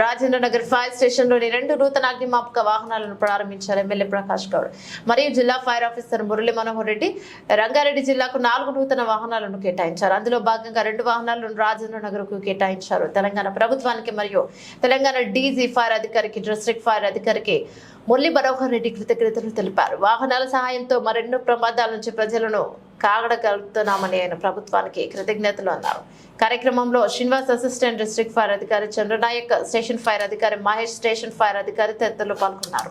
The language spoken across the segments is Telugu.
రాజేంద్ర నగర్ ఫైర్ స్టేషన్లోని రెండు నూతన అగ్నిమాపక వాహనాలను ప్రారంభించారు ఎమ్మెల్యే ప్రకాష్ గౌడ్. మరియు జిల్లా ఫైర్ ఆఫీసర్ మురళీ మనోహర్ రెడ్డి రంగారెడ్డి జిల్లాకు నాలుగు నూతన వాహనాలను కేటాయించారు. అందులో భాగంగా రెండు వాహనాలను రాజేంద్ర నగర్కు కేటాయించారు. తెలంగాణ ప్రభుత్వానికి మరియు తెలంగాణ డీజీ ఫైర్ అధికారికి డిస్ట్రిక్ట్ ఫైర్ అధికారికి మురళీ మనోహర్ రెడ్డి కృతజ్ఞతలు తెలిపారు. వాహనాల సహాయంతో మరెన్నో ప్రమాదాల నుంచి ప్రజలను కాగడగలుగుతున్నామని ఆయన ప్రభుత్వానికి కృతజ్ఞతలు అన్నారు. కార్యక్రమంలో శ్రీనివాస్ అసిస్టెంట్ డిస్ట్రిక్ట్ ఫైర్ అధికారి చంద్రనాయక్ స్టేషన్ ఫైర్ అధికారి మహేష్ స్టేషన్ ఫైర్ అధికారి తదితరులు పాల్గొన్నారు.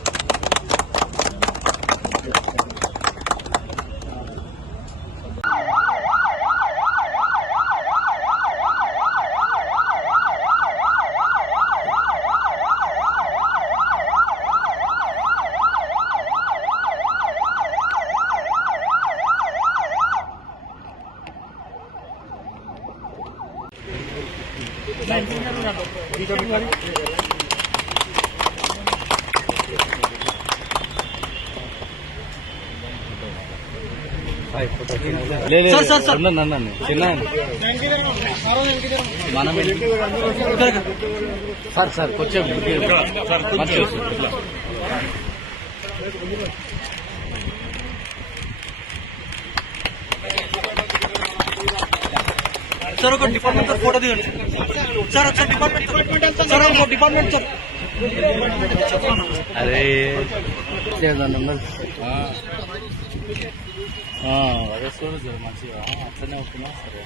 మనం సార్ సార్ కొంచెం సార్ ఒక డిపార్ట్మెంట్ సార్ ఫోటో దిగండి. సార్ ఒకసారి డిపార్ట్మెంట్ సార్ ఒక డిపార్ట్మెంట్ సార్ అరే సార్ మంచిగా అట్లనే ఉంటున్నా సరే.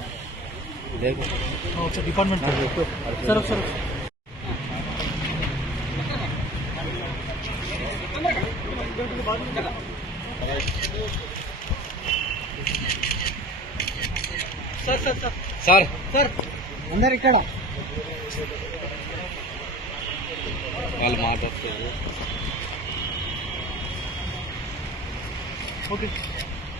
ఒకసారి డిపార్ట్మెంట్ సార్ ఒకసారి sir sir sir. Sir sir అందరు ఇక్కడ వాళ్ళు మాట్లాడుతారు ఓకే